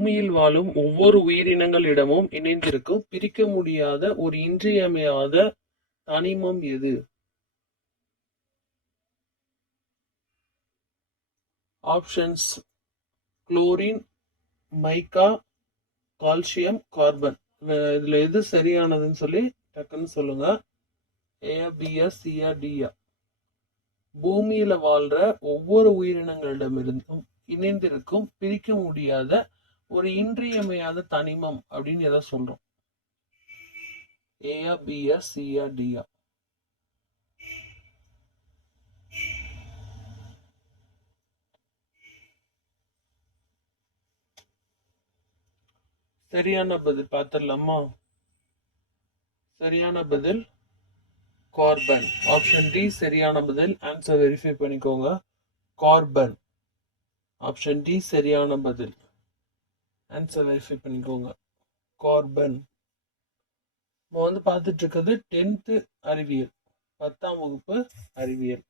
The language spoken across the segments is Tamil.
பூமியில் வாழும் ஒவ்வொரு உயிரினங்களிடமும் இணைந்திருக்கும் பிரிக்க முடியாத ஒரு இன்றியமையாத தனிமம் எது? ஆப்ஷன்ஸ்: குளோரின், மைக்கா, கால்சியம், கார்பன். இதுல எது சரியானதுன்னு சொல்லி டக்குன்னு சொல்லுங்க. ஏயா, பியா, சியா, டியா? பூமியில வாழ்ற ஒவ்வொரு உயிரினங்களிடமிருந்தும் இணைந்திருக்கும் பிரிக்க முடியாத ஒரு இன்றியமையாத தனிமம் அப்படின்னு எதை சொல்றோம்? ஏயா, பியா, சியா, டியா? சரியான பதில் பார்த்துடலாமா? சரியான பதில் கார்பன். ஆப்ஷன் டி சரியான பதில். ஆன்சர் வெரிஃபை பண்ணிக்கோங்க. கார்பன். ஆப்ஷன் டி சரியான பதில். ஆன்சர் வெரிஃபை பண்ணிக்கோங்க. கார்பன். நம்ம பார்த்துட்டு இருக்கிறது 10th அறிவியல், 10ஆம் வகுப்பு அறிவியல்.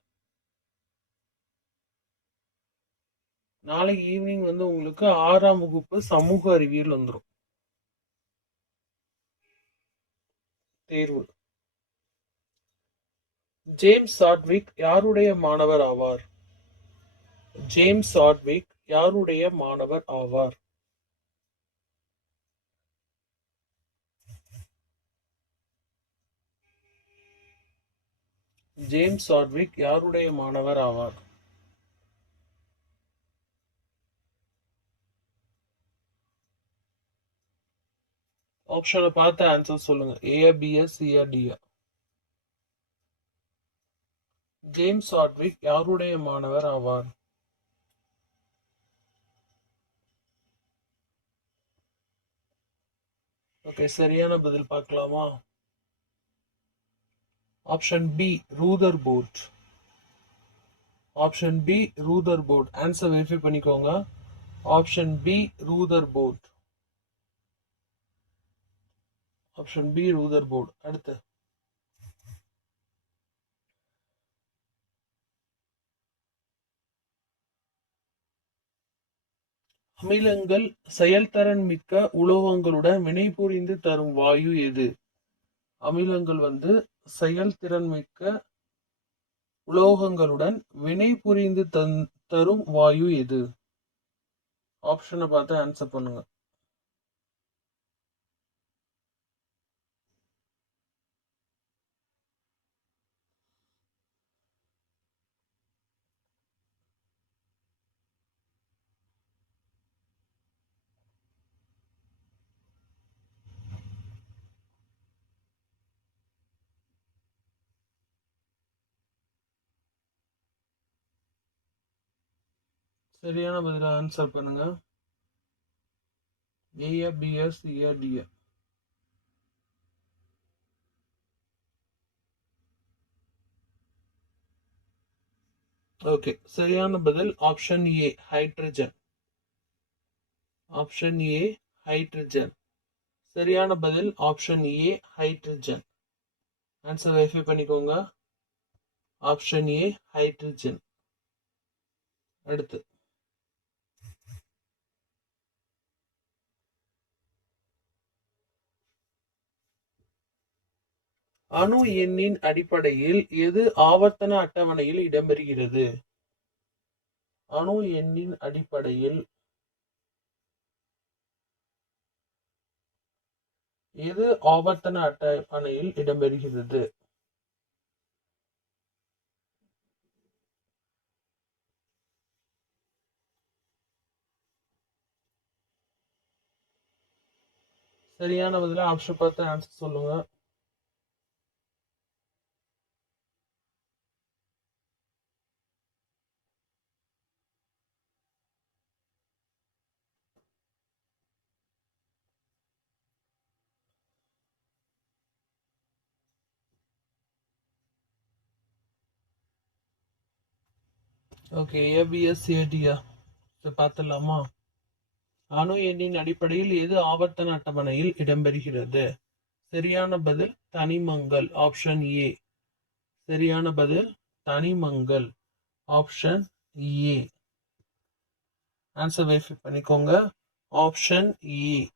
நாளைக்கு ஈவினிங் உங்களுக்கு 6ஆம் வகுப்பு சமூக அறிவியல் வந்துடும் தேர்வு. ஜேம்ஸ் சாட்விக் யாருடைய மாணவர் ஆவார்? ஜேம்ஸ் சாட்விக் யாருடைய மாணவர் ஆவார்? ஜேம்ஸ் சாட்விக் யாருடைய மாணவர் ஆவார்? ஆப்ஷனை பார்த்து ஆன்சர் சொல்லுங்க. ஏயா, பியா, சியா, டியா? ஜேம்ஸ் சாட்விக் யாருடைய மாணவர் ஆவார்? ஓகே, சரியான பதில் பார்க்கலாமா? Option B Rutherford. Option B Rutherford. Answer verify பண்ணிக்கோங்க. Option B Rutherford. Option B Rutherford. அடுத்து அமிலங்கள் செயல்திறன் மிக்க உலோகங்களுடன் வினைபுரிந்து தரும் வாயு எது? அமிலங்கள் செயல்திறன் மிக்க உலோகங்களுடன் வினைபுரிந்து தரும் வாயு எது? ஆப்ஷனை பார்த்து ஆன்சர் பண்ணுங்க. சரியான பதில ஆன்சர் பண்ணுங்க. ஏயா, பியா, சியா, டியா? ஓகே, சரியான பதில் option A hydrogen. Option A hydrogen. சரியான பதில் option A hydrogen. Answer verify பண்ணிக்கோங்க. Option A hydrogen. அடுத்து அணு எண்ணின் அடிப்படையில் எது ஆவர்த்தன அட்டவணையில் இடம்பெறுகிறது? அணு எண்ணின் அடிப்படையில் எது ஆவர்த்தன அட்டவணையில் இடம்பெறுகிறது? சரியான பதில ஆப்ஷன் பார்த்து ஆன்சர் சொல்லுங்க. ஓகே, ஏபிஎஸ் ஏடியா பார்த்துடலாமா? அணு எண்ணின் அடிப்படையில் எது ஆவர்த்தன அட்டவணையில் இடம்பெறுகிறது? சரியான பதில் தனிமங்கள். Option A. சரியான பதில் தனிமங்கள். Option A. ஆன்சர் வெரிஃபை பண்ணிக்கோங்க. ஆப்ஷன் இ.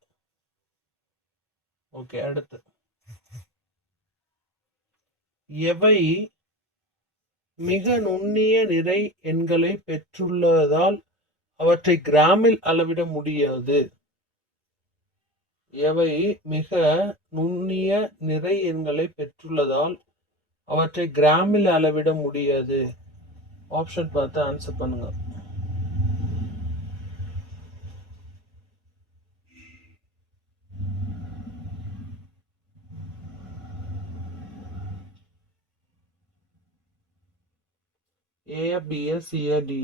ஓகே, அடுத்து. எவை மிக நுண்ணிய நிறை எண்களை பெற்றுள்ளதால் அவற்றை கிராமில் அளவிட முடியாது? எவை மிக நுண்ணிய நிறை எண்களை பெற்றுள்ளதால் அவற்றை கிராமில் அளவிட முடியாது? ஆப்ஷன் பார்த்து ஆன்சர் பண்ணுங்க. ஏ, பி, சி, டி?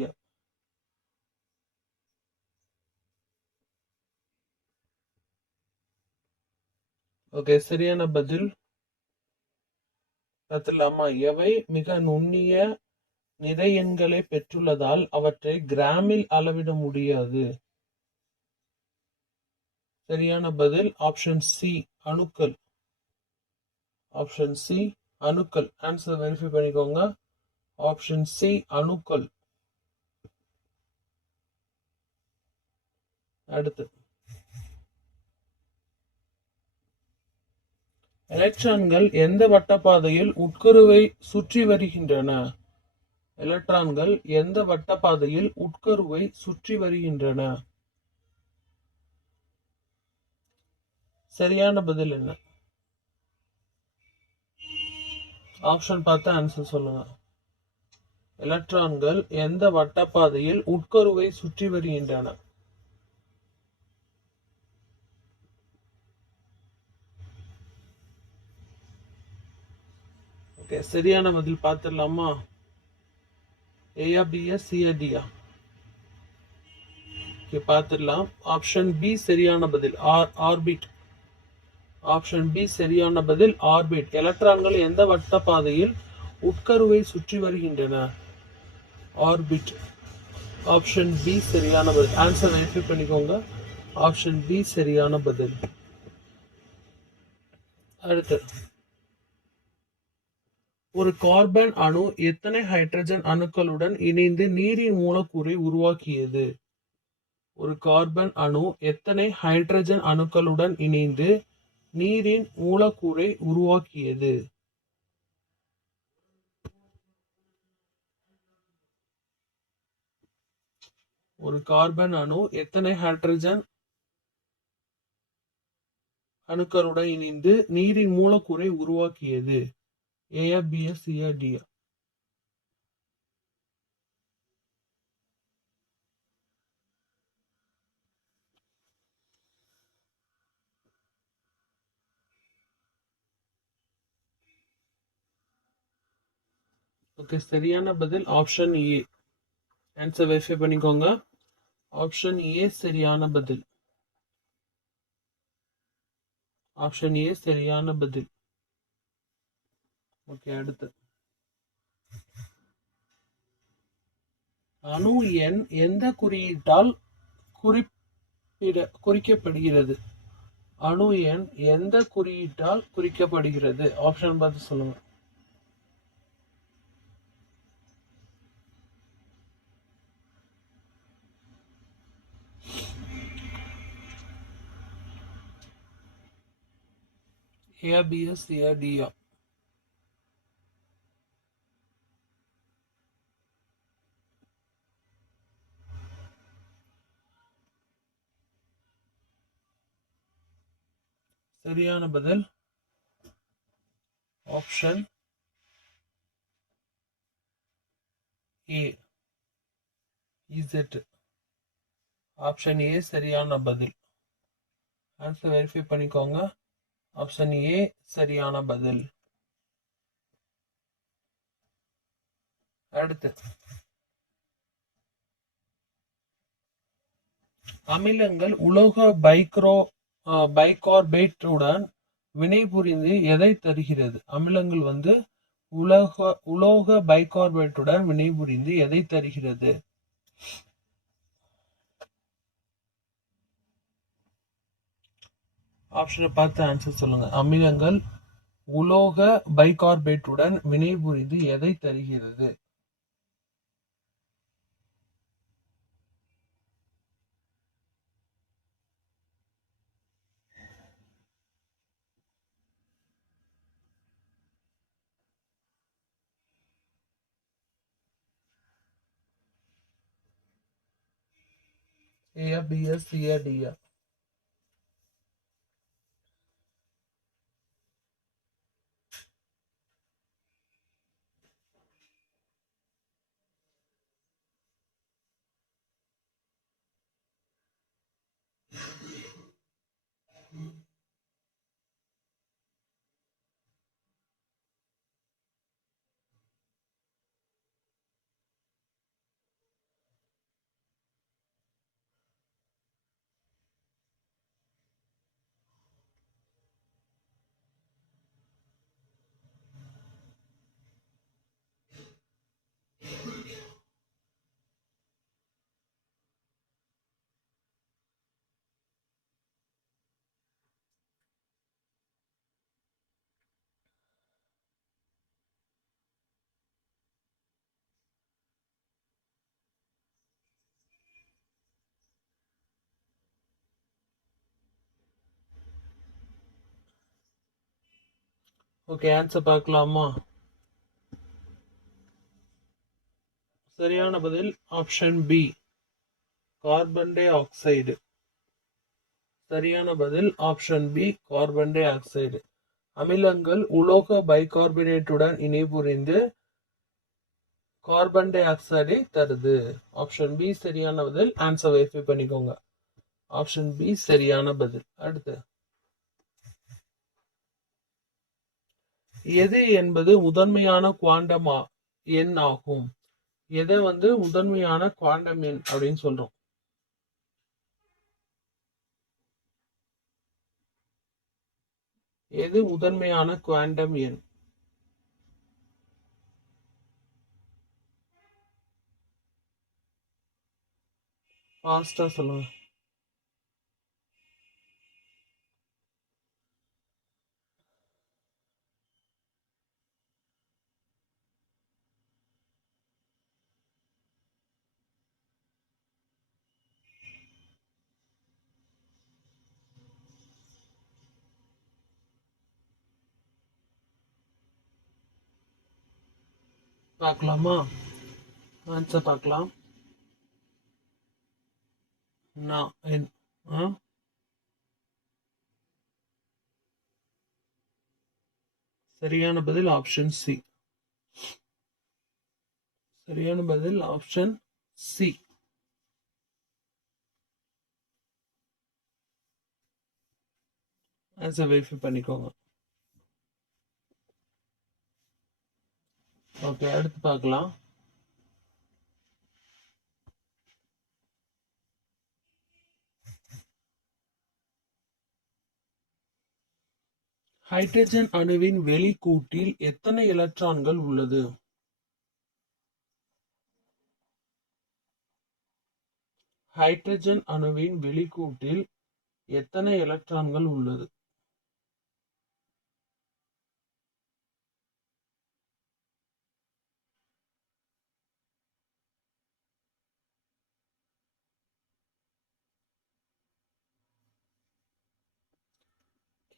ஓகே, சரியான பதில் பார்த்துலாமா? எவை மிக நுண்ணிய நிறை எண்களை பெற்றுள்ளதால் அவற்றை கிராமில் அளவிட முடியாது? சரியான பதில் ஆப்ஷன் சி, அணுக்கள். ஆப்ஷன் சி, அணுக்கள். ஆன்சர் வெரிஃபை பண்ணிக்கோங்க. ஆப்ஷன் சி, அணுக்கள். அடுத்து, எலக்ட்ரான்கள் எந்த வட்டப்பாதையில் உட்கருவை சுற்றி வருகின்றன? எலக்ட்ரான்கள் எந்த வட்டப்பாதையில் உட்கருவை சுற்றி வருகின்றன? சரியான பதில் என்ன? ஆப்ஷன் பார்த்து ஆன்சர் சொல்லுங்க. எலக்ட்ரான்கள் எந்த வட்டப்பாதையில் உட்கருவை சுற்றி வருகின்றன? ஓகே, சரியான பதில் பார்த்துடலாமா? ஏயா, பியா, சியா, டியா? ஓகே, பார்த்துடலாம். ஆப்ஷன் பி சரியான பதில், ஆர்பிட். ஆப்ஷன் பி சரியான பதில், ஆர்பிட். எலக்ட்ரான்கள் எந்த வட்டப்பாதையில் உட்கருவை சுற்றி வருகின்றன? ஆர்பிட். ஆப்ஷன் பி சரியான பதில். ஆன்சர் வெரிஃபை பண்ணிக்கோங்க. ஆப்ஷன் பி சரியான பதில். அடுத்து, ஒரு கார்பன் அணு எத்தனை ஹைட்ரஜன் அணுக்களுடன் இணைந்து நீரின் மூலக்கூறை உருவாக்கியது? ஒரு கார்பன் அணு எத்தனை ஹைட்ரஜன் அணுக்களுடன் இணைந்து நீரின் மூலக்கூறை உருவாக்கியது? ஒரு கார்பன் அணு எத்தனை ஹைட்ரஜன் அணுக்களுடன் இணைந்து நீரின் மூலக்கூறை உருவாக்கியது? ஏயா, பியா, சியா, டியா? ஓகே, சரியான பதில் ஆப்ஷன் ஏ. ஆன்சர் வெரிஃபை பண்ணிக்கோங்க. ஆப்ஷன் ஏ சரியான பதில். ஆப்ஷன் ஏ சரியான பதில். ஓகே, அடுத்து, அணு எண் எந்த குறியீட்டால் குறிக்கப்படுகிறது? அணு எண் எந்த குறியீட்டால் குறிக்கப்படுகிறது? ஆப்ஷன் பார்த்து சொல்லுங்க. ஏ, பியா, சியா, டியா? சரியான பதில் option A, Z. Option A சரியான பதில். ஆன்சர் வெரிஃபை பண்ணிக்கோங்க. ஆப்ஷன் ஏ சரியான பதில். அடுத்து, அமிலங்கள் உலோக பைகார்பேட்டுடன் வினைபுரிந்து எதை தருகிறது? அமிலங்கள் உலோக பைகார்பேட்டுடன் வினைபுரிந்து எதை தருகிறது? ஆப்ஷனை பார்த்து ஆன்சர் சொல்லுங்க. அமிலங்கள் உலோக பைகார்பேட்டுடன் வினைபுரிந்து எதை தருகிறது? A, B, C, D. Okay, answer பார்க்கலாமா? சரியான பதில் option B, carbon dioxide. சரியான பதில் option B, carbon dioxide. அமிலங்கள் உலோக பைகார்பனேட்டுடன் இணைபுரிந்து கார்பன் டை ஆக்சைடை தருது. ஆப்ஷன் பி சரியான பதில். ஆன்சர் வெரிஃபை பண்ணிக்கோங்க. ஆப்ஷன் பி சரியான பதில். அடுத்து, எது என்பது முதன்மையான குவாண்டம் எண் ஆகும்? எதை முதன்மையான குவாண்டம் எண் அப்படின்னு சொல்றோம்? எது முதன்மையான குவாண்டம் எண்? ஃபாஸ்டா சொல்லுங்க. பார்க்கலாமா? ஆன்சர் பார்க்கலாம். சரியான பதில் ஆப்ஷன் சி. சரியான பதில் ஆப்ஷன் சி. ஆன்சர் வெரிஃபை பண்ணிக்கோங்க. ஓகே, அடுத்து பார்க்கலாம். ஹைட்ரஜன் அணுவின் வெளிக்கூட்டில் எத்தனை எலக்ட்ரான்கள் உள்ளது? ஹைட்ரஜன் அணுவின் வெளிக்கூட்டில் எத்தனை எலக்ட்ரான்கள் உள்ளது?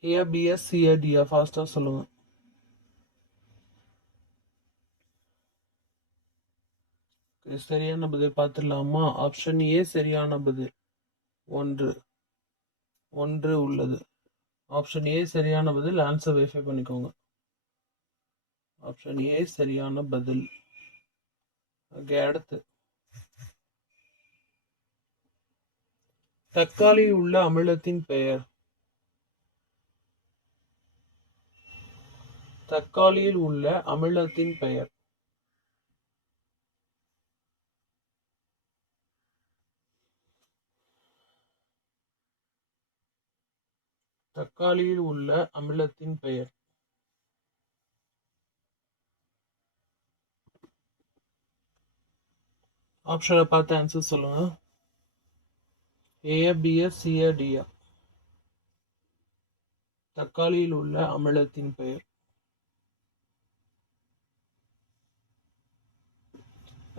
ஏ, பி, சி, டி. ஃபாஸ்டா சொல்லுங்க. சரியான பதில் பார்த்துடலாமா? ஆப்ஷன் ஏ சரியான பதில். ஒன்று உள்ளது. ஆப்ஷன் ஏ சரியான பதில். ஆன்சர் வெரிஃபை பண்ணிக்கோங்க. ஆப்ஷன் ஏ சரியான பதில். ஓகே, அடுத்து, தக்காளியில் உள்ள அமிலத்தின் பெயர். தக்காளியில் உள்ள அமிலத்தின் பெயர். தக்காளியில் உள்ள அமிலத்தின் பெயர். ஆப்ஷனை பார்த்து ஆன்சர் சொல்லுங்க. ஏ, பி, சி, டி. தக்காளியில் உள்ள அமிலத்தின் பெயர்.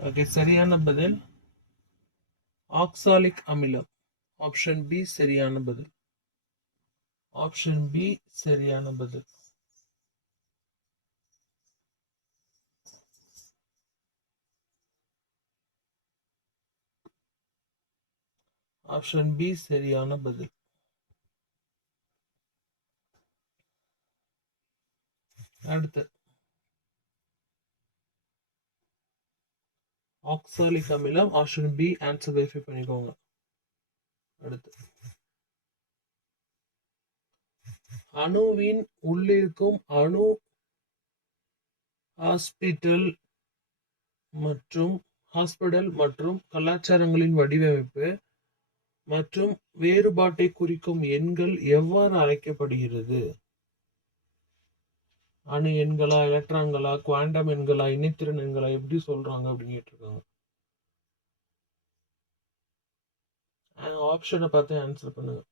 ஓகே, சரியான பதில் ஆக்சாலிக் அமிலம். ஆப்ஷன் பி சரியான பதில். ஆப்ஷன் பி சரியான பதில். ஆப்ஷன் பி சரியான பதில். அடுத்து ஆக்சாலிக் அமிலம். Option B. ஆன்சர் வெரிஃபை பண்ணிக்கோங்க. அடுத்து அணுவின் உள்ளிருக்கும் அணு ஹாஸ்பிடல் மற்றும் கலாச்சாரங்களின் வடிவமைப்பு மற்றும் வேறுபாட்டை குறிக்கும் எண்கள் எவ்வாறு அழைக்கப்படுகிறது? அணு எண்களா, எலக்ட்ரான்களா, குவாண்டம் எண்களா, இணைத்திறன் எண்களா, எப்படி சொல்றாங்க அப்படின்னு கேட்டிருக்காங்க. ஆப்ஷனை பார்த்து ஆன்சர் பண்ணுங்க.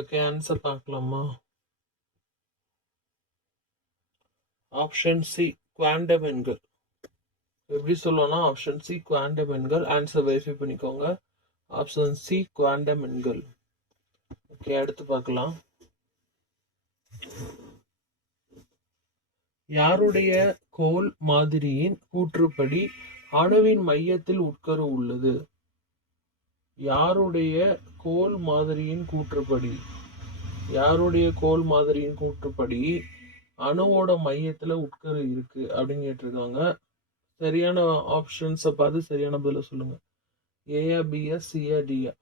ஓகே, ஆன்சர் பார்க்கலாமா? ஆப்ஷன் சி குவாண்டம் எண்கள். எப்படி சொல்லணும்னா ஆப்ஷன் சி குவாண்டம் எண்கள். ஆன்சர் வெரிஃபை பண்ணிக்கோங்க. ஆப்ஷன் சி குவாண்டம் எண்கள். ஓகே, அடுத்து பார்க்கலாம். யாருடைய கோல் மாதிரியின் கூற்றுப்படி அணுவின் மையத்தில் உட்கரு உள்ளது? யாருடைய கோல் மாதிரியின் கூற்றுப்படி அணுவோட மையத்துல உட்கரு இருக்கு அப்படின்னு கேட்டிருக்காங்க. சரியான ஆப்ஷன்ஸை பார்த்து சரியான பதில சொல்லுங்க. ஏயா, பியா, சியா, டியா?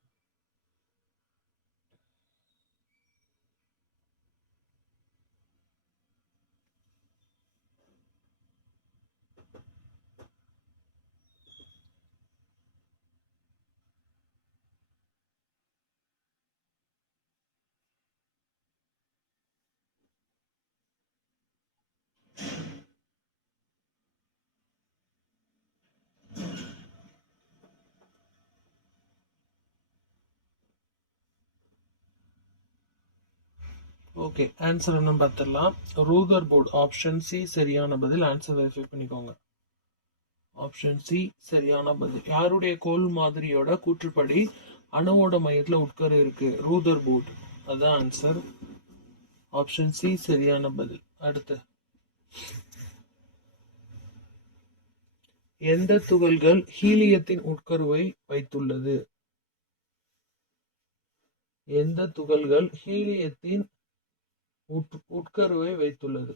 ஓகே, ஆன்சர் என்ன பார்த்துடலாம். ரூதர் போர்டு. ஆப்ஷன் சி சரியான பதில். ஆன்சர் வெரிஃபை பண்ணிக்கோங்க. ஆப்ஷன் சி சரியான பதில். யாருடைய கோல் மாதிரியோட கூற்றுப்படி அணுவோட மையத்துல உட்கரு இருக்கு? ரூதர் போர்டு. அதான் ஆன்சர். ஆப்ஷன் சி சரியான பதில். அடுத்து எந்த துகள்கள் ஹீலியத்தின் உட்கருவை வைத்துள்ளது? எந்த துகள்கள் ஹீலியத்தின் உட்கருவை வைத்துள்ளது?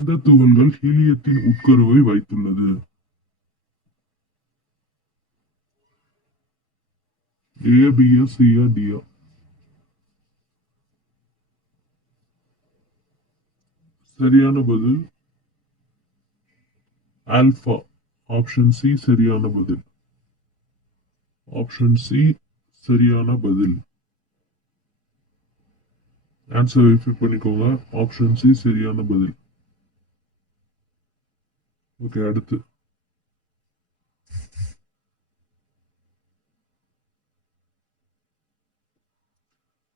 எந்த துகள்கள் ஹீலியத்தின் உட்கருவை வைத்துள்ளது? ஏ, பியா, சியா, டியா? சரியான பதில் ஆல்பா. ஆப்ஷன் சி சரியான பதில். ஆப்ஷன் சி சரியான பதில். ஆன்சர் வெரிஃபை பண்ணிக்கோங்க. ஆப்ஷன் சி சரியான பதில். ஓகே, அடுத்து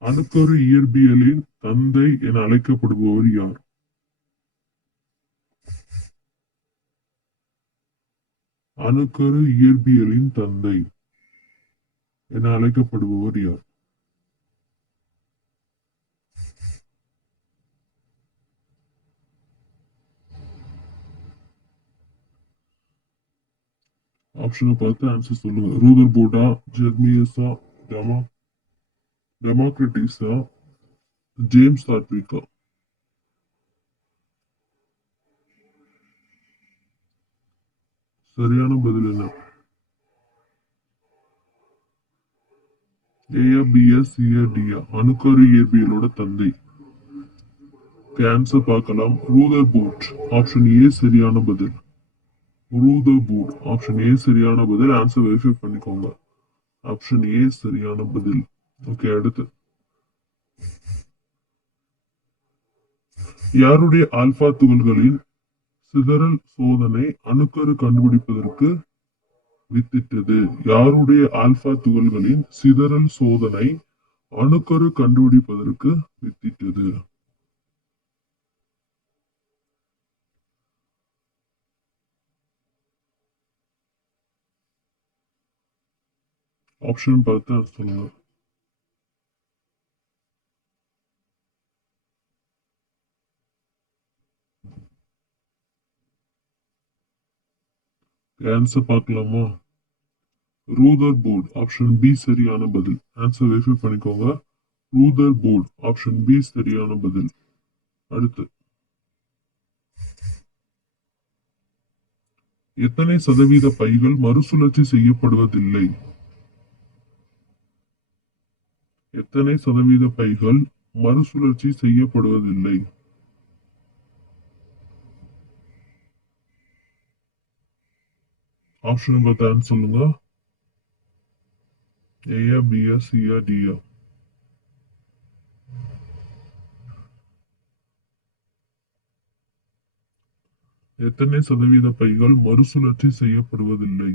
அணுக்கரு இயற்பியலின் தந்தை என அழைக்கப்படுபவர் யார்? அணுக்கரு இயற்பியலின் தந்தை என அழைக்கப்படுபவர் யார்? ஆப்ஷனை பார்த்து ஆன்சர் சொல்லுங்க. ரூதர் போர்டா, ஜெர்மியஸா, டமா? டெமோக்ரட்டிஸா, ஜேம்ஸ் ஹார்ட்விக்கா? சரியான பதில் என்ன? ஏயா, பியா, சியா, டியா? அணுக்கரு இயற்பியலோட தந்தை. ஆன்சர் பார்க்கலாம். ரூதர்போர்ட். ஆப்ஷன் ஏ சரியான பதில். ரூதர்போர்ட். ஆப்ஷன் ஏ சரியான பதில். ஆன்சர் வெரிஃபை பண்ணிக்கோங்க. ஆப்ஷன் ஏ சரியான பதில். ஓகே, அடுத்து யாருடைய ஆல்பா துகள்களின் சிதறல் சோதனை அணுக்கரு கண்டுபிடிப்பதற்கு வித்திட்டது? யாருடைய ஆல்பா துகள்களின் சிதறல் சோதனை அணுக்கரு கண்டுபிடிப்பதற்கு வித்திட்டது? ஆப்ஷன் பார்த்து சொல்லுங்க. ஆன்சர் பார்க்கலாமா? ரூதர்போர்ட். ஆப்ஷன் பி சரியான பதில். ஆன்சர் வெரிஃபை பண்ணிக்கோங்க. ரூதர்போர்ட். ஆப்ஷன் பி சரியான பதில். அடுத்து எத்தனை சதவீத பைகள் மறுசுழற்சி செய்யப்படுவதில்லை? எத்தனை சதவீத பைகள் மறுசுழற்சி செய்யப்படுவதில்லை? ஆப்ஷன் பார்த்து சொல்லுங்க. ஏயா, பியா, சியா, டியா? எத்தனை சதவீத பைகள் மறுசுழற்சி செய்யப்படுவதில்லை?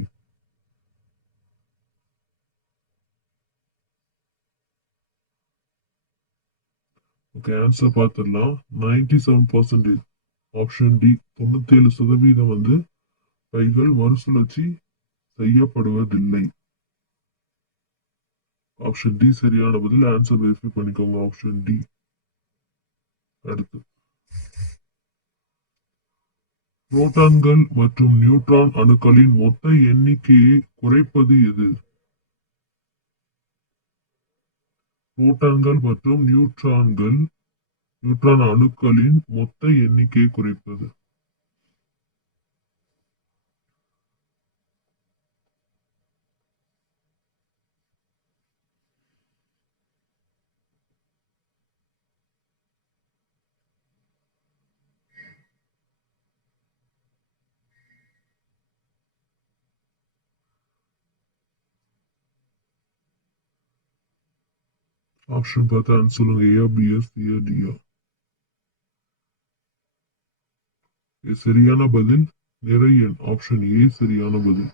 ஓகே, ஆன்சர் பார்த்துடலாம். 97%. ஆப்ஷன் டி 97% பைகள் மறுசுழற்சி செய்யப்படுவதில்லை. ஆப்ஷன் டி சரியான பதில். ஆன்சர் வெரிஃபை பண்ணிக்கோங்க. Option D. அடுத்து புரோட்டான்கள் மற்றும் நியூட்ரான் அணுக்களின் மொத்த எண்ணிக்கையை குறைப்பது எது? புரோட்டான்கள் மற்றும் நியூட்ரான் அணுக்களின் மொத்த எண்ணிக்கையை குறைப்பது. ஆப்ஷன் பார்த்தா சொல்லுங்க. ஏயா, பியா, சியா, டியா? சரியான பதில் நிறையன். ஆப்ஷன் ஏ சரியான பதில்.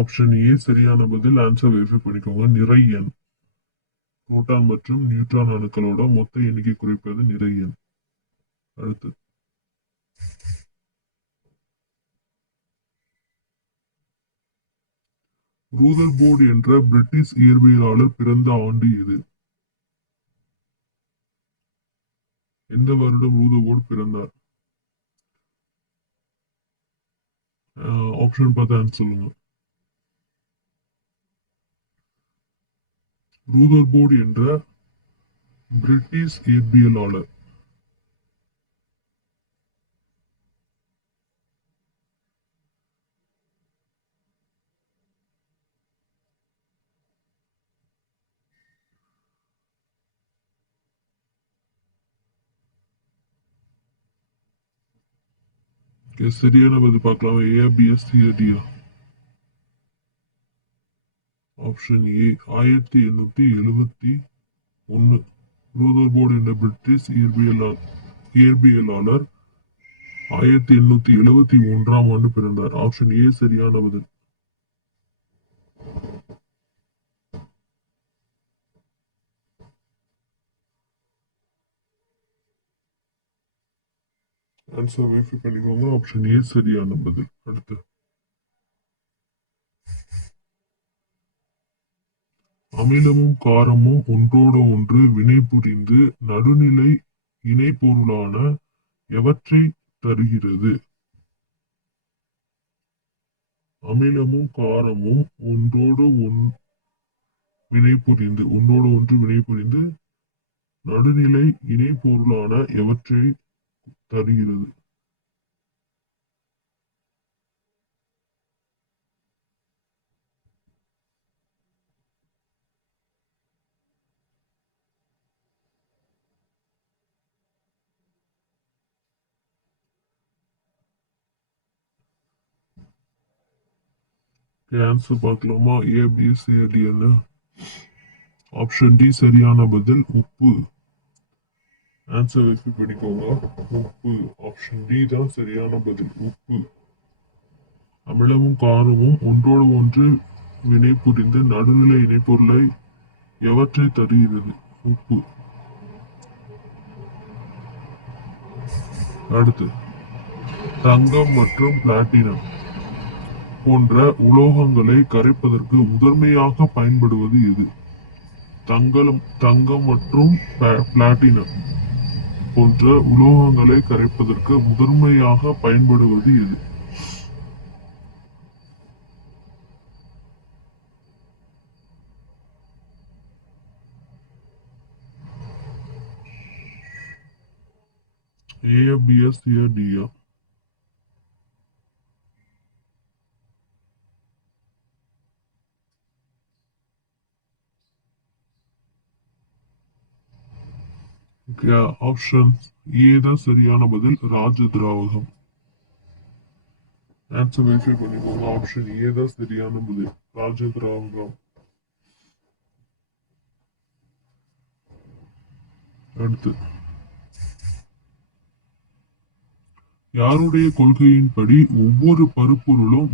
ஆப்ஷன் ஏ சரியான பதில். ஆன்சர் வெரிஃபை பண்ணிக்கோங்க. நிறையன். புரோட்டான் மற்றும் நியூட்ரான் அணுக்களோட மொத்த எண்ணிக்கை குறைப்பது நிறையன். அடுத்து ரூதர்போர்ட் என்ற பிரிட்டிஷ் இயற்பியலாளர் பிறந்த ஆண்டு எது? எந்த வருடம் ரூதர்போர்ட் பிறந்தார்? ஆப்ஷன் பார்த்தா சொல்லுங்க. ரூதர்போர்ட் என்ற பிரிட்டிஷ் இயற்பியலாளர் சரியான பதில் பார்க்கலாம். ஏ, பியா, சியா, டியா? Option A 1871. ரூதர்போர்ட் என்ற பிரிட்டிஷ் இயற்பியலாளர் 1871 பிறந்தார். ஆப்ஷன் ஏ சரியான பதில். ஆன்சர் வெரிஃபை பண்ணிக்கோங்க. ஆப்ஷன் ஏ சரியான பதில். அடுத்து அமிலமும் காரமும் ஒன்றோடு ஒன்று வினைபுரிந்து நடுநிலை இணைப்பொருளான எவற்றை தருகிறது? அமிலமும் காரமும் ஒன்றோடு ஒன்று வினைபுரிந்து நடுநிலை இணைப்பொருளான எவற்றை தருகிறது? ஆன்சர் பார்க்கலாமா? ஏ, பி, சி, டி என்ன? ஆப்ஷன் டி சரியான பதில் உப்பு. ஆன்சர் வெரிஃபை பண்ணிக்கோங்க. உப்பு. ஆப்ஷன் டி தான் சரியான பதில் உப்பு. அமிலமும் காரமும் ஒன்றோடு ஒன்று வினைபுரிந்து நடுநிலை இணைப்பொருளை எவற்றை தருகிறது? உப்பு. அடுத்து, தங்கம் மற்றும் பிளாட்டினம் போன்ற உலோகங்களை கரைப்பதற்கு முதன்மையாக பயன்படுவது எது? தங்கம் மற்றும் பிளாட்டினம் போன்ற உலோகங்களை கரைப்பதற்கு முதன்மையாக பயன்படுவது எது? A, B, C, D? Option A தான் சரியான பதில் ராஜ திராவகம். ஆன்சர் வெரிஃபை பண்ணிக்கோங்க. ஆப்ஷன் ஏ தான் சரியான பதில் ராஜ திராவகம். அடுத்து, யாருடைய கொள்கையின்படி ஒவ்வொரு பருப்பொருளும்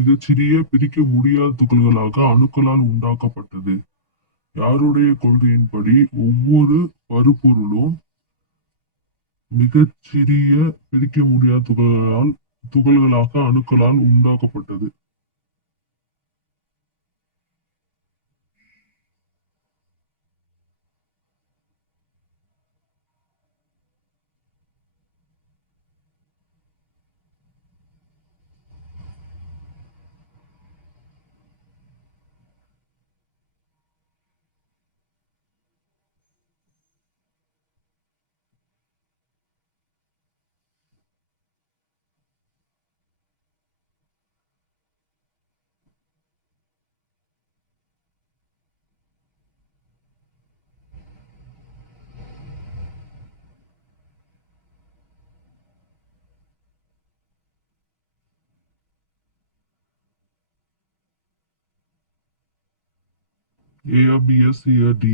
மிகச்சிறிய பிரிக்க முடியாத துகள்களாக அணுக்களால் உண்டாக்கப்பட்டது? யாருடைய கொள்கையின்படி ஒவ்வொரு பருப்பொருளும் மிகச்சிறிய பிரிக்க முடியாத துகள்களாக அணுக்களால் உண்டாக்கப்பட்டது? ஏ, பி, சி, டி?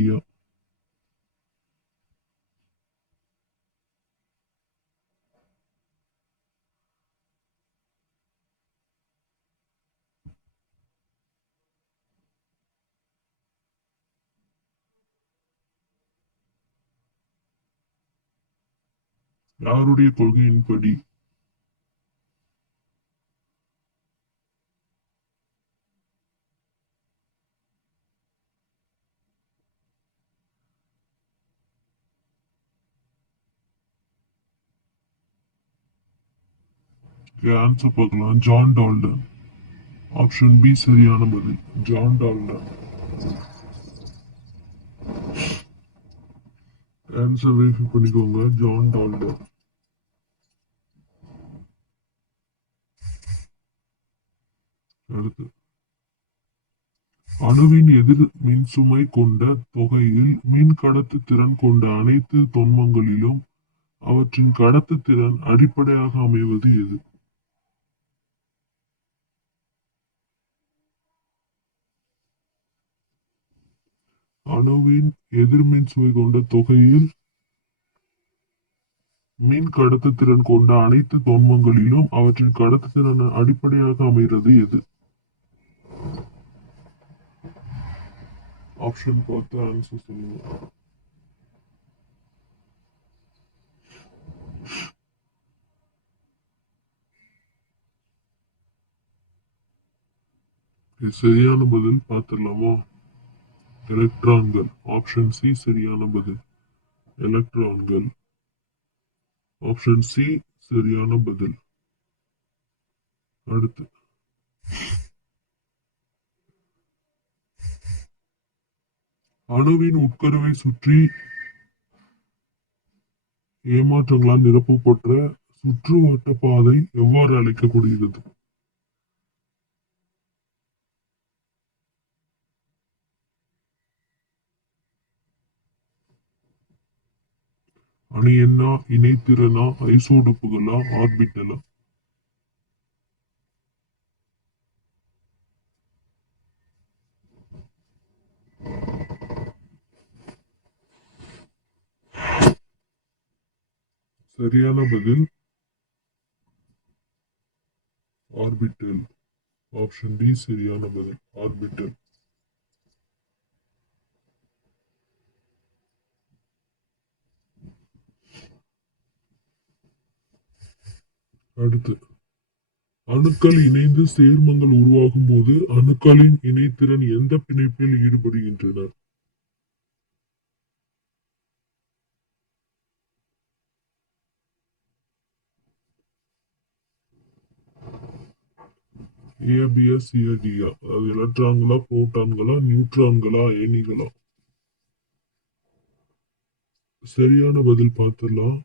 யாருடைய கொள்கையின்படி? ஆன்சர் பார்க்கலாம். John Dalton. ஆப்ஷன் பி சரியான பதில் ஜான் டால்டன். ஆன்சர் வெரிஃபை பண்ணிக்கோங்க. John Dalton. அடுத்து, அணுவின் எதிர் மின்சுமை கொண்ட தொகையில் மின் கடத்து திறன் கொண்ட அனைத்து தொன்மங்களிலும் அவற்றின் கடத்து திறன் அடிப்படையாக அமைவது எது? அணுவின் எதிர்மின் சுமை கொண்ட தொகையில் மின் கடத்து திறன் கொண்ட அனைத்து தொன்மங்களிலும் அவற்றின் கடத்து திறன் அடிப்படையாக அமைகிறது எது? ஆப்ஷன் பார்த்து ஆன்சர் சொல்லுங்க. சரியான பதில் பார்த்துடலாமா? எலக்ட்ரான்கள். ஆப்ஷன் சி சரியான பதில் எலக்ட்ரான்கள். ஆப்ஷன் சி சரியான பதில். அடுத்து, அணுவின் உட்கருவை சுற்றி ஏமாற்றங்களால் நிரப்பப்பட்ட சுற்றுவட்ட பாதை எவ்வாறு அழைக்கப்படுகிறது? அணு எண்ணா, இணைத்திறனா, ஐசோடோப்புகளா, ஆர்பிட்டலா? சரியான பதில் ஆர்பிட்டல். ஆப்ஷன் டி சரியான பதில் ஆர்பிட்டல். அடுத்து, அணுக்கள் இணைந்து சேர்மங்கள் உருவாகும் போது அணுக்களின் இணைத்திறன் எந்த பிணைப்பில் ஈடுபடுகின்றன? ஏபிஎஸ் சிஆர்டியா? அது எலக்ட்ரான்களா, புரோட்டான்களா, நியூட்ரான்களா, அயனிகளா? சரியான பதில் பார்த்துடலாம்.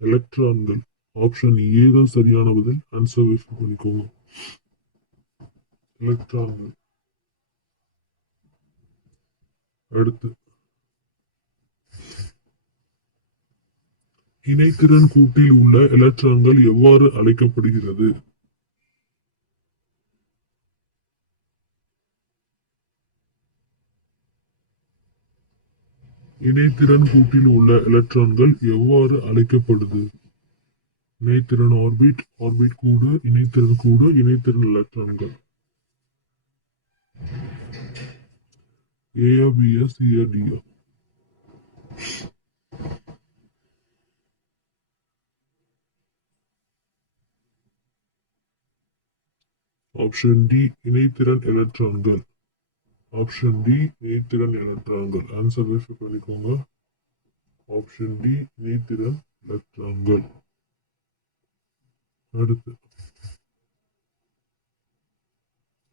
எலக்ட்ரான்கள். ஆப்ஷன் ஏ தான் சரியான பதில். ஆன்சர் வெரிஃபை பண்ணிக்கோங்க. எலக்ட்ரான்கள். அடுத்து, இணைத்திறன் கூட்டில் உள்ள எலக்ட்ரான்கள் எவ்வாறு அழைக்கப்படுகிறது? இணைத்திறன் கூட்டில் உள்ள எலக்ட்ரான்கள் எவ்வாறு அழைக்கப்படுது? இணைத்திறன் ஆர்பிட், ஆர்பிட் கூடு, இணைத்திறன் கூடு, இணைத்திறன் எலக்ட்ரான்கள். ஏயா, பியா, சியா, டியா? ஆப்ஷன் டி இணைத்திறன் எலக்ட்ரான்கள். ஆப்ஷன் டி இணைத்திறன் எலக்ட்ரான்கள். ஆன்சர் வெரிஃபை பண்ணிக்கோங்க. ஆப்ஷன் டி இணைத்திறன் எலக்ட்ரான்கள். அடுத்து,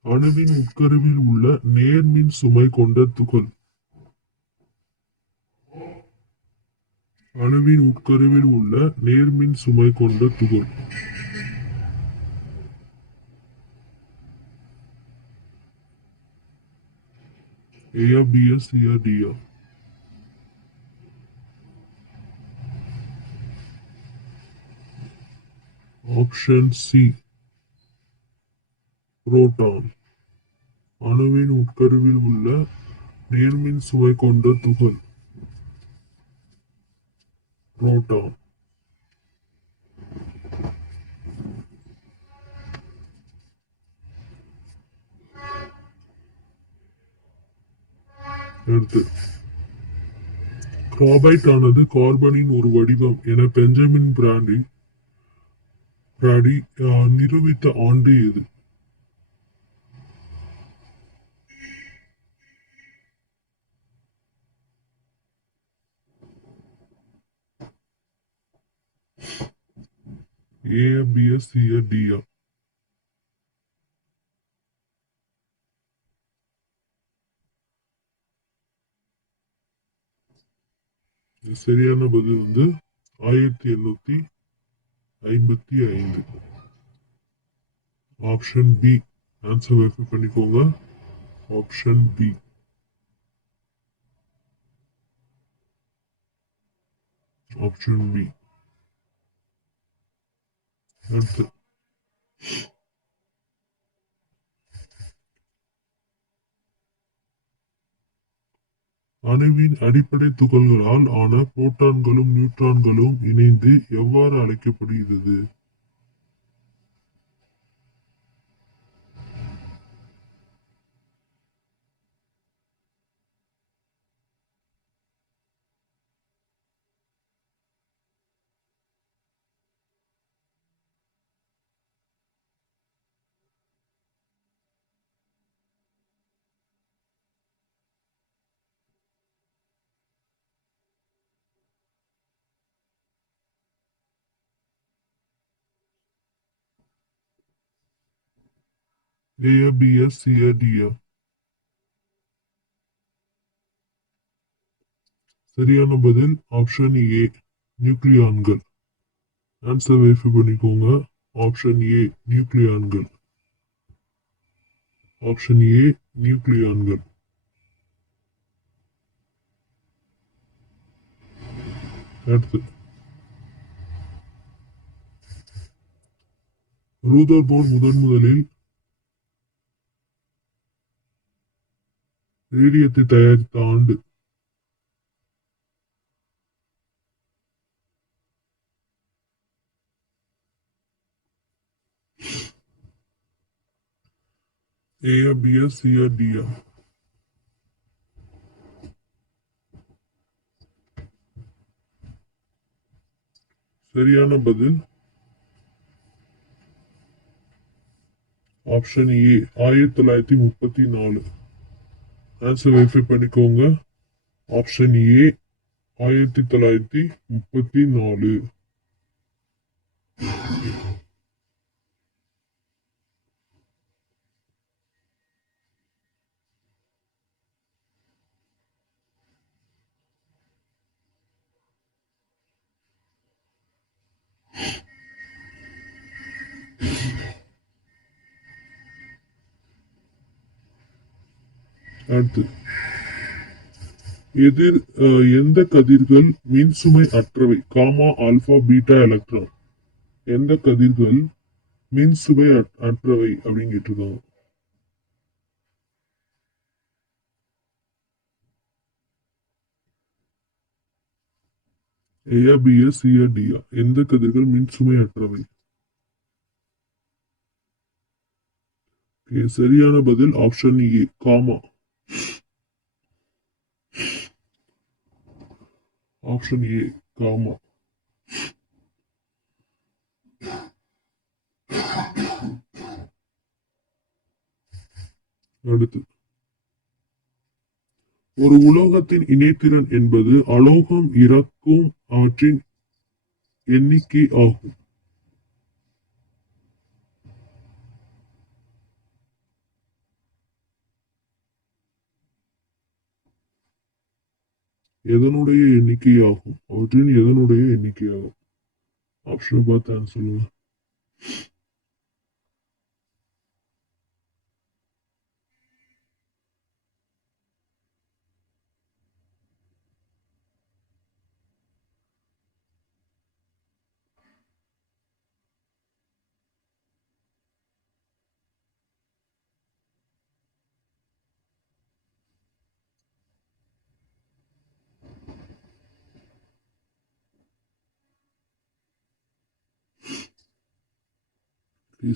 அணுவின் உட்கருவில் உள்ள நேர்மின் சுமை கொண்ட துகள். அணுவின் உட்கருவில் உள்ள நேர்மின் சுமை கொண்ட துகள். ஏயா, பியா, சியா, டியா? Option C proton. அணுவின் உட்கருவில் உள்ள நேர்மின் சுமை கொண்ட துகள் புரோட்டான். அடுத்து, கிராபைட் ஆனது கார்பனின் ஒரு வடிவம் என பெஞ்சமின் பிராடி நிரூபித்த ஆண்டு எது? ஏ, பி, சி, டியா? சரியான பதில் 1855. Option B. ஆன்சர் வெரிஃபை பண்ணிக்கோங்க. Option B. Option B. அடுத்து, அணுவின் அடிப்படை துகள்களால் ஆன புரோட்டான்களும் நியூட்ரான்களும் இணைந்து எவ்வாறு அழைக்கப்படுகிறது? ஏ, பி, சி, டியா? சரியான பதில் option A nucleons. Answer verify பண்ணிக்கோங்க. Option A nucleons. Option A nucleons. அடுத்து ரூதர்போர்ட் முதலில் ரேடியத்தை தயாரித்த ஆண்டு. ஏயா பியா சியா டியா? சரியான பதில் ஆப்ஷன் ஏ 1934. ஆன்சர் வெரிஃபை பண்ணிக்கோங்க. Option A 1934. அடுத்து எந்த கதிர்கள் மின்சுமை அற்றவை? Gamma alpha beta electron. எந்த கதிர்கள் மின்சுமை அற்றவை அப்படின்னு கேட்டிருக்காங்க. ஏயா பியா சியா டியா? எந்த கதிர்கள் மின்சுமை அற்றவை? சரியான பதில் option A gamma. Option A gamma. அடுத்து ஒரு உலோகத்தின் இணைத்திறன் என்பது அலோகம் இறக்கும் அவற்றின் எண்ணிக்கை ஆகும். எதனுடைய எண்ணிக்கை ஆகும்? அவற்றின் எதனுடைய எண்ணிக்கை ஆகும்? ஆப்ஷன் பார்த்து ஆன்சர் சொல்லுங்க.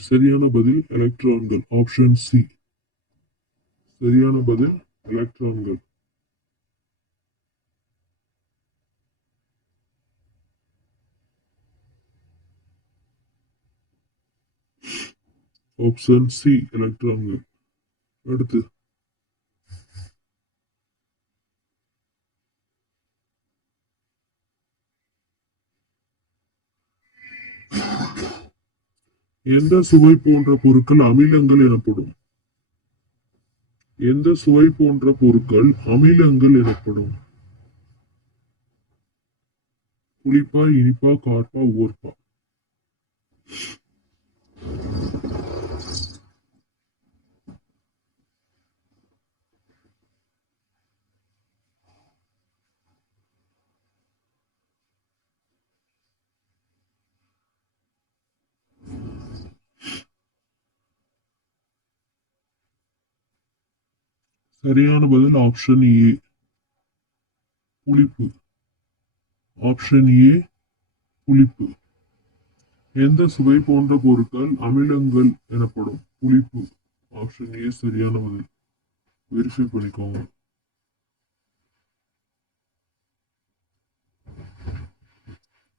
சரியான பதில் எலக்ட்ரான்கள். Option C. சரியான பதில் எலக்ட்ரான்கள். ஆப்ஷன் சி எலக்ட்ரான்கள். அடுத்து எந்த சுவை போன்ற பொருட்கள் அமிலங்கள் எனப்படும்? எந்த சுவை போன்ற பொருட்கள் அமிலங்கள் எனப்படும்? புளிப்பா, இனிப்பா, கார்ப்பா, உவர்ப்பா? சரியான பதில் ஆப்ஷன் ஏ புளிப்பு. ஆப்ஷன் ஏ புளிப்பு. எந்த சுவை போன்ற பொருட்கள் அமிலங்கள் எனப்படும்? புளிப்பு. ஆப்ஷன் ஏ சரியான பதில். வெரிஃபை பண்ணிக்கோங்க.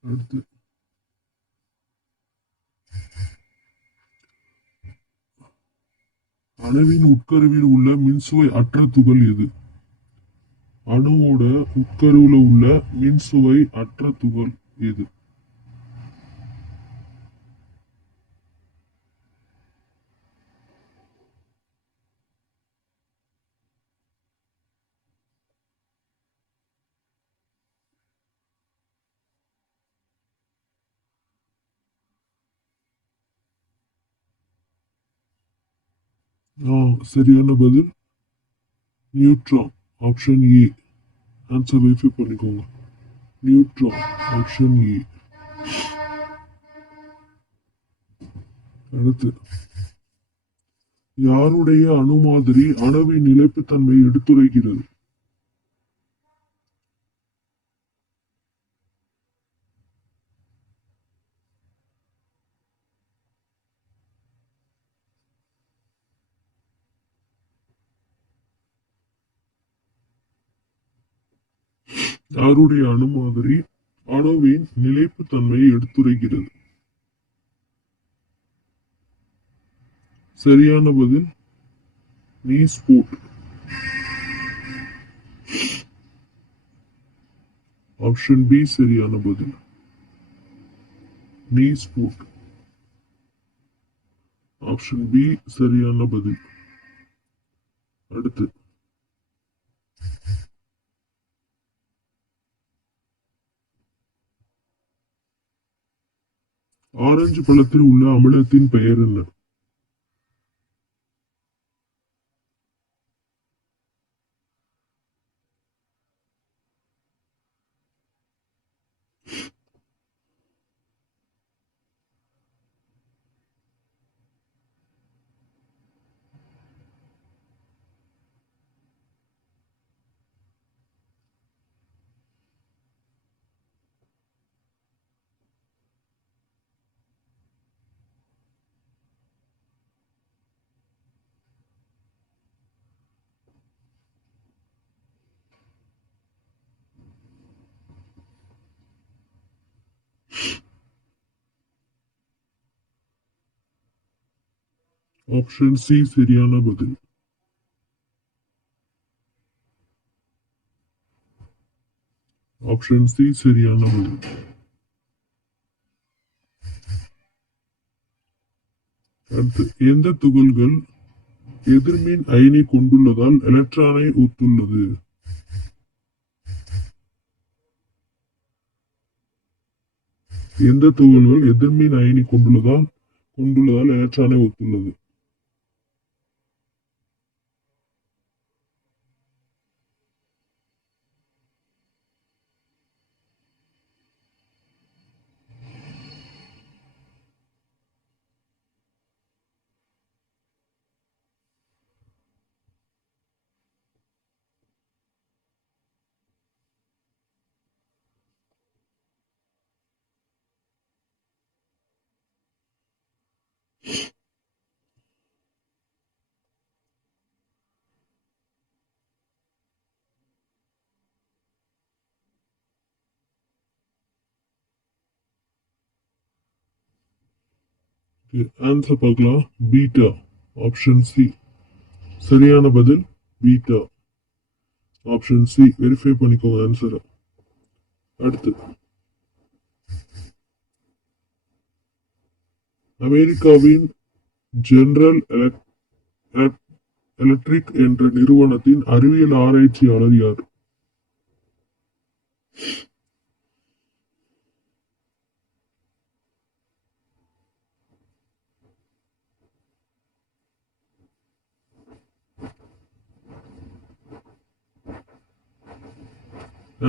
அடுத்து அணுவின் உட்கருவில் உள்ள மின்சுவை அற்ற துகள் எது? அணுவோட உட்கருவுல உள்ள மின்சுவை அற்ற துகள் எது? சரியான பதில் neutron option A. Answer verify பண்ணிக்கோங்க. Neutron option A. அடுத்து யாருடைய அணு மாதிரி அணுவின் நிலைப்புத்தன்மையை எடுத்துரைக்கிறது? யாருடைய அணு மாதிரி அணுவின் நிலைப்புத்தன்மையை எடுத்துரைக்கிறது? சரியான பதில் நீஸ் போர்ட் ஆப்ஷன் பி சரியான பதில் நீஸ் போர்ட் ஆப்ஷன் பி சரியான பதில். அடுத்து ஆரஞ்சு பழத்தில் உள்ள அமிலத்தின் பெயர் என்ன? ஆப்ஷன் சி சரியான பதில். ஆப்ஷன் சி சரியான பதில். அடுத்து எந்த துகள்கள் எதிர்மின் அயனி கொண்டுள்ளதால் எலக்ட்ரானை ஒத்துள்ளது? எந்த துகள்கள் எதிர்மின் அயனி கொண்டுள்ளதால் எலக்ட்ரானை ஒத்துள்ளது? ஆன்சர் பார்க்கலாம். பீட்டா ஆப்ஷன் சி சரியான பதில். பீட்டா ஆப்ஷன் சி வெரிஃபை பண்ணிக்கோங்க ஆன்சர். அடுத்து அமெரிக்காவின் ஜெனரல் எலக்ட்ரிக் என்ற நிறுவனத்தின் அறிவியல் ஆராய்ச்சியாளர் யார்?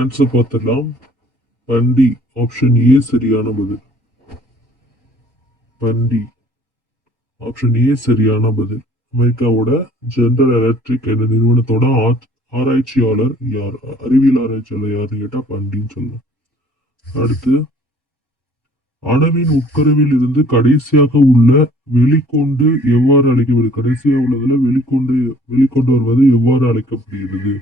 ஆன்சர் பார்த்துடலாம். பண்டி ஆப்ஷன் ஏ சரியான பதில். பண்டி ஆப்ஷன் ஏ சரியான பதில். அமெரிக்காவோட ஜெனரல் எலக்ட்ரிக் என்ற நிறுவனத்தோட ஆராய்ச்சியாளர் யார்? அறிவியல் ஆராய்ச்சியாளர் யாருன்னு கேட்டா பண்டின்னு சொல்லலாம். அடுத்து அணுவின் உட்கருவில் இருந்து கடைசியாக உள்ள வெளிக்கொண்டு எவ்வாறு அழைக்கப்படுது? கடைசியாக உள்ளதுல வெளிக்கொண்டு வருவது எவ்வாறு அழைக்கப்படுகிறது?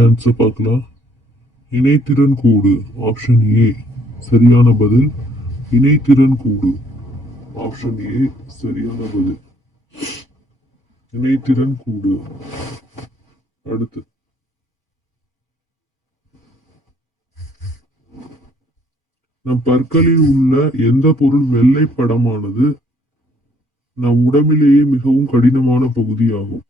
ஆன்சர் பார்க்கலாம். இணைத்திறன் கூடு. ஆப்ஷன் ஏ சரியான பதில். இணைத்திறன் கூடு. ஆப்ஷன் ஏ சரியான பதில். இணைத்திறன் கூடு. அடுத்து நம் பற்களில் உள்ள எந்த பொருள் வெள்ளை படமானது நம் உடம்பிலேயே மிகவும் கடினமான பகுதியாகும்?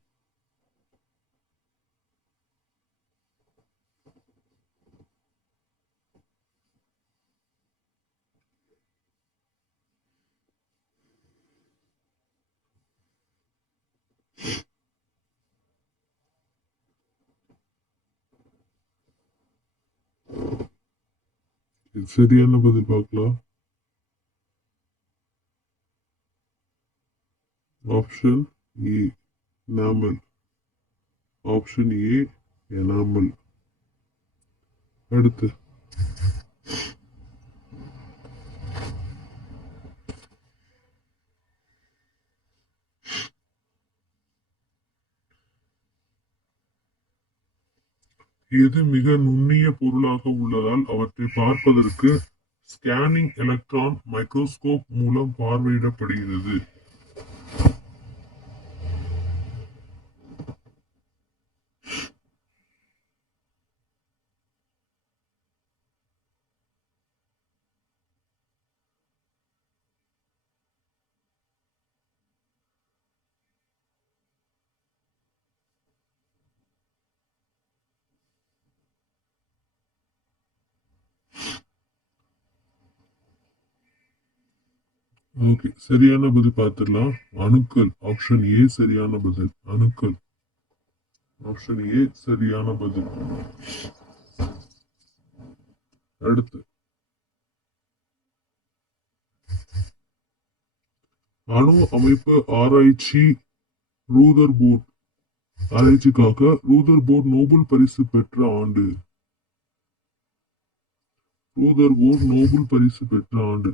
இது சரியான பதில் பார்க்கலாம். Option A enamel. Option A enamel. அடுத்து எது மிக நுண்ணிய பொருளாக உள்ளதால் அவற்றை பார்ப்பதற்கு ஸ்கேனிங் எலக்ட்ரான் மைக்ரோஸ்கோப் மூலம் பார்வையிடப்படுகிறது? ஓகே, சரியான பதில் பார்த்துடலாம். அணுக்கள். ஆப்ஷன் ஏ சரியான பதில். அணுக்கள். ஆப்ஷன் ஏ சரியான பதில். அடுத்து அணு அமைப்பு ஆராய்ச்சி ரூதர்போர்ட் ஆராய்ச்சிக்காக ரூதர்போர்ட் நோபல் பரிசு பெற்ற ஆண்டு? ரூதர்போர்ட் நோபல் பரிசு பெற்ற ஆண்டு.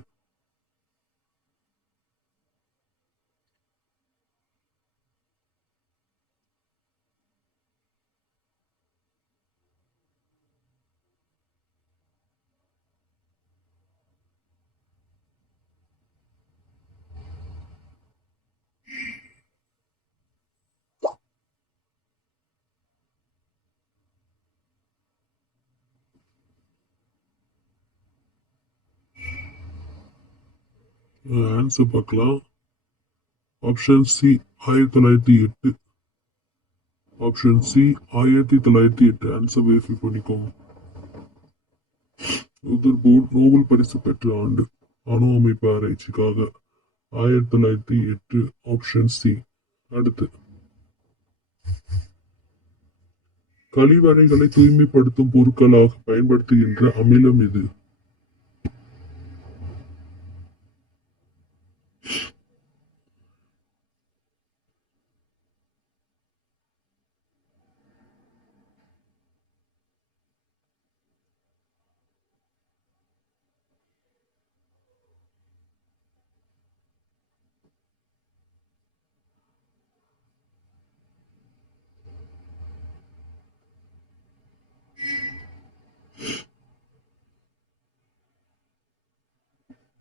ஆன்சர் பார்க்கலாம். Option C 1908. Option C 1908. Answer verify பண்ணிக்கோங்க. ரூதர்போர்ட் நோபல் பரிசு பெற்ற ஆண்டு அணு அமைப்பு ஆராய்ச்சிக்காக 1908. Option C. அடுத்து கழிவறைகளை தூய்மைப்படுத்தும் பொருட்களாக பயன்படுத்துகின்ற அமிலம் எது?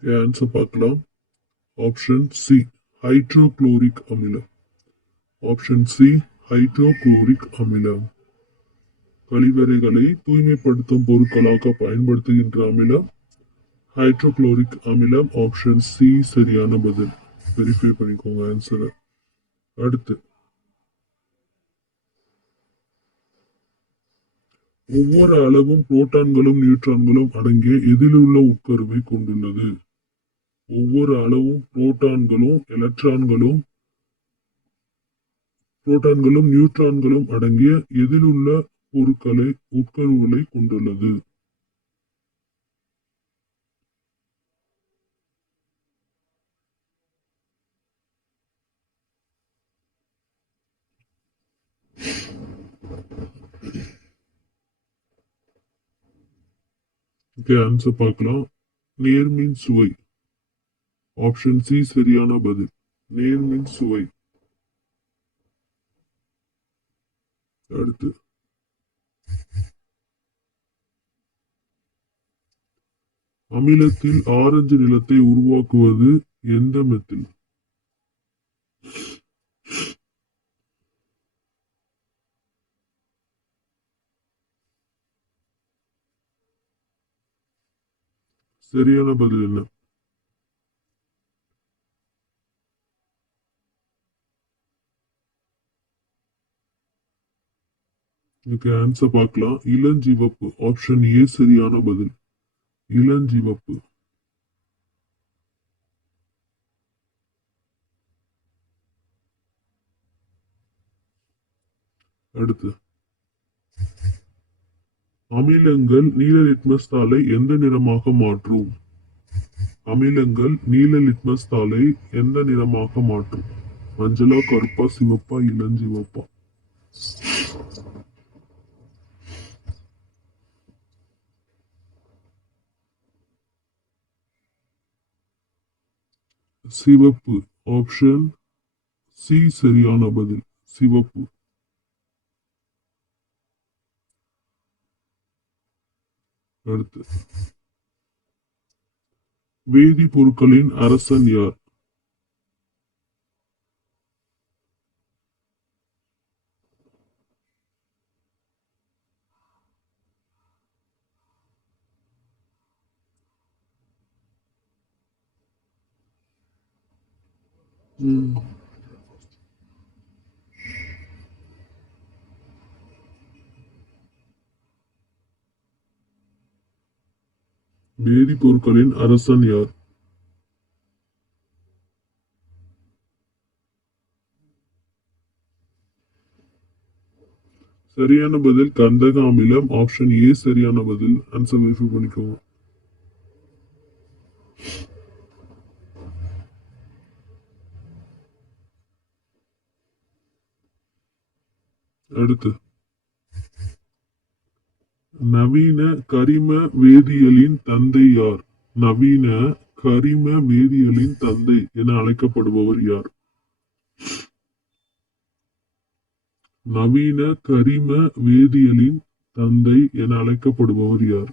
ஆன்சர் பார்க்கலாம். ஆப்ஷன் சி ஹைட்ரோகுளோரிக் அமிலம். ஆப்ஷன் சி ஹைட்ரோகுளோரிக் அமிலம். கழிவறைகளை தூய்மைப்படுத்தும் பொருட்களாக பயன்படுத்துகின்ற அமிலம் ஹைட்ரோகுளோரிக் அமிலம். ஆப்ஷன் சி சரியான பதில். வெரிஃபை பண்ணிக்கோங்க ஆன்சரை. அடுத்து ஒவ்வொரு அளவும் புரோட்டான்களும் நியூட்ரான்களும் அடங்கிய எதிலுள்ள உட்கருவை கொண்டுள்ளது? ஒவ்வொரு அளவும் புரோட்டான்களும் நியூட்ரான்களும் அடங்கிய எதிலுள்ள பொருட்களை உட்கருவுகளை கொண்டுள்ளது? ஆன்சர் பார்க்கலாம். நேர்மின் சுவை. ஆப்ஷன் சி சரியான பதில். நேர்மின் சுவை. அடுத்து அமிலத்தில் ஆரஞ்சு நிறத்தை உருவாக்குவது எந்த மெத்தில்? சரியான பதில் என்ன? இதுக்கு ஆன்சர் பார்க்கலாம். இளஞ்சிவப்பு. ஆப்ஷன் ஏ சரியான பதில். இளஞ்சிவப்பு. அடுத்து, அமிலங்கள் நீல லிட்மஸ் தாளை எந்த நிறமாக மாற்றும்? அமிலங்கள் நீல லிட்மஸ் தாளை எந்த நிறமாக மாற்றும்? மஞ்சளா, கருப்பா, சிவப்பா, இளஞ்சிவப்பா? சிவப்பு. ஆப்ஷன் சி சரியான பதில். சிவப்பு. அடுத்து, வேதிப்பொருட்களின் அரசன் யார்? ம். வேதிப்பொருட்களின் அரசன் யார்? சரியான பதில் கந்தக அமிலம். ஆப்ஷன் ஏ சரியான பதில். ஆன்சர் வெரிஃபை பண்ணிக்கோங்க. அடுத்து, நவீன கரிம வேதியியலின் தந்தை யார்? நவீன கரிம வேதியியலின் தந்தை என அழைக்கப்படுபவர் யார்? நவீன கரிம வேதியியலின் தந்தை என அழைக்கப்படுபவர் யார்?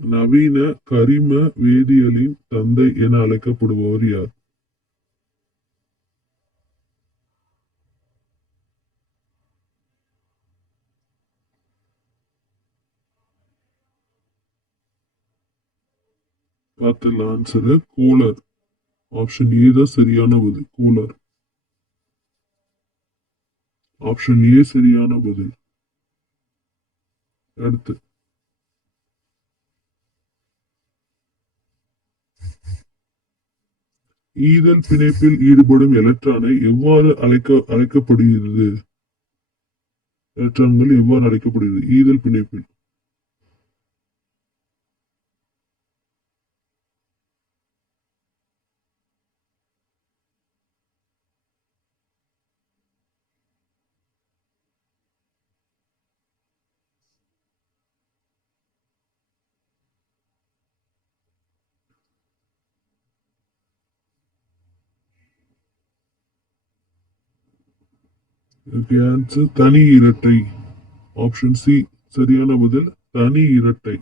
நவீன கரிம வேதியியலின் தந்தை என அழைக்கப்படுபவர் யார்? பார்த்துடலாம் ஆன்சரு. கோலர். ஆப்ஷன் ஏ தான் சரியான பதில். கோலர். ஆப்ஷன் ஏ சரியான பதில். அடுத்து, ஈதல் பிணைப்பில் ஈடுபடும் எலக்ட்ரானை எவ்வாறு அழைக்கப்படுகிறது? எலக்ட்ரான்கள் எவ்வாறு அழைக்கப்படுகிறது ஈதல் பிணைப்பில்? ஆன்சர் தனி இரட்டை. ஆப்ஷன் சி சரியான பதில். தனி இரட்டை.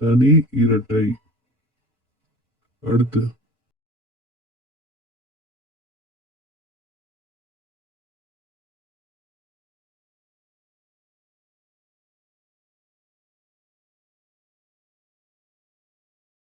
தனி இரட்டை. அடுத்து,